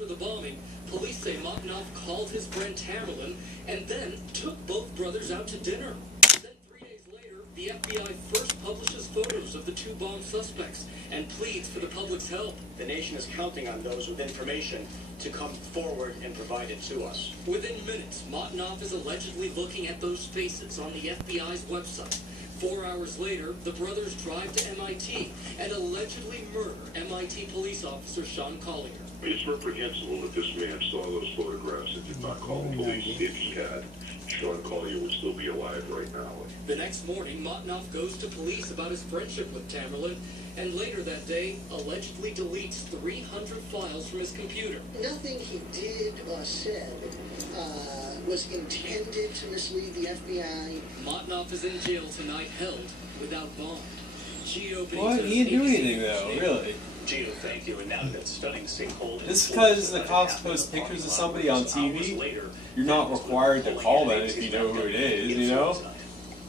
After the bombing, police say Motnoff called his friend Tamerlan and then took both brothers out to dinner. Then 3 days later, the FBI first publishes photos of the two bomb suspects and pleads for the public's help. The nation is counting on those with information to come forward and provide it to us. Within minutes, Motnoff is allegedly looking at those faces on the FBI's website. 4 hours later, the brothers drive to MIT and allegedly murder MIT police officer Sean Collier. It's reprehensible that this man saw those photographs and did not call the police. If he had, Sean Collier would still be alive right now. The next morning, Motnoff goes to police about his friendship with Tamerlan, and later that day, allegedly deletes 300 files from his computer. Nothing he did or said was intended to mislead the FBI. Motnoff is in jail tonight, held without bond. What? He didn't do anything though, really. Gio, thank you. And now that stunning sinkhole. Just because the cops post pictures of somebody on TV, you're not required to call them if you know who it is, you know?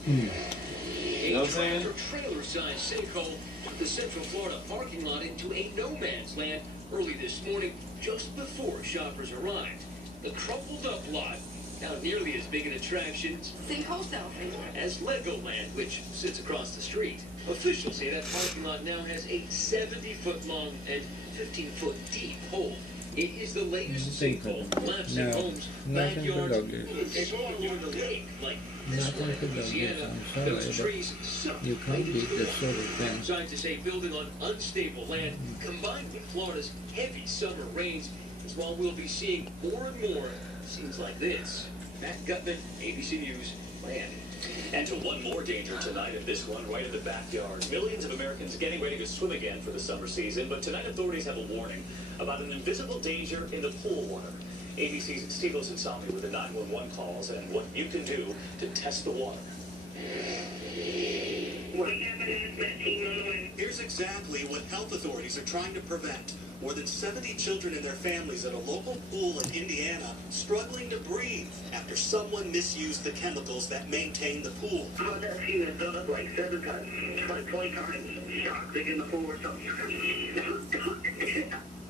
You know what I'm saying? Trailer-sized sinkhole the Central Florida parking lot into a no-man's land early this morning, just before shoppers arrived. The crumpled-up lot, now nearly as big an attraction sinkhole selfie as Legoland, which sits across the street. Officials say that parking lot now has a 70-foot-long and 15-foot-deep hole. It is the latest sinkhole collapsing homes, backyards, and all along the lake, like this one in Louisiana. Those trees suck. You can't beat this sort of thing. Scientists to say building on unstable land, combined with Florida's heavy summer rains, is why we'll be seeing more and more scenes like this. Matt Gutman, ABC News, Miami. And to one more danger tonight, and this one right in the backyard. Millions of Americans getting ready to swim again for the summer season, but tonight authorities have a warning about an invisible danger in the pool water. ABC's Steve Osensami with the 911 calls and what you can do to test the water. Here's exactly what health authorities are trying to prevent. More than 70 children and their families at a local pool in Indiana struggling to breathe after someone misused the chemicals that maintain the pool. I've had a few that done it like 7 times, like 20 times. Shocked in the pool or something.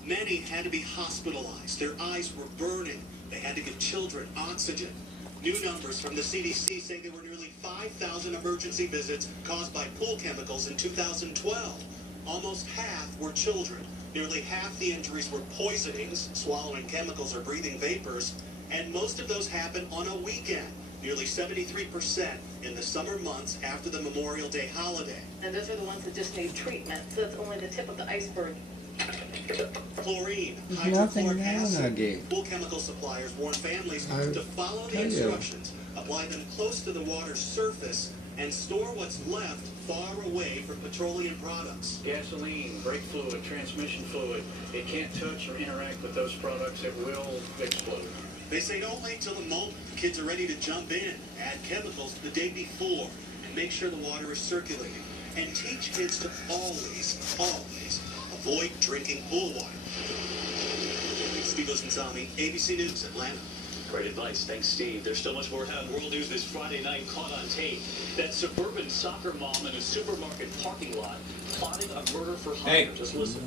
Many had to be hospitalized. Their eyes were burning. They had to give children oxygen. New numbers from the CDC say there were nearly 5,000 emergency visits caused by pool chemicals in 2012. Almost half were children. Nearly half the injuries were poisonings, swallowing chemicals or breathing vapors, and most of those happened on a weekend, nearly 73% in the summer months after the Memorial Day holiday. and those are the ones that just need treatment, so that's only the tip of the iceberg. Chlorine, There's nothing hydrochloric wrong acid. again. Pool chemical suppliers warn families to follow the tell you. instructions, apply them close to the water's surface, and store what's left far away from petroleum products. Gasoline, brake fluid, transmission fluid, it can't touch or interact with those products. It will explode. They say don't wait till the moment kids are ready to jump in. Add chemicals the day before and make sure the water is circulating. And teach kids to always, always avoid drinking pool water. Steve Osensami, ABC News, Atlanta. Great advice. Thanks, Steve. There's still much more to have World News this Friday night. Caught on tape. That suburban soccer mom in a supermarket parking lot plotting a murder for hire. Hey. Just listen.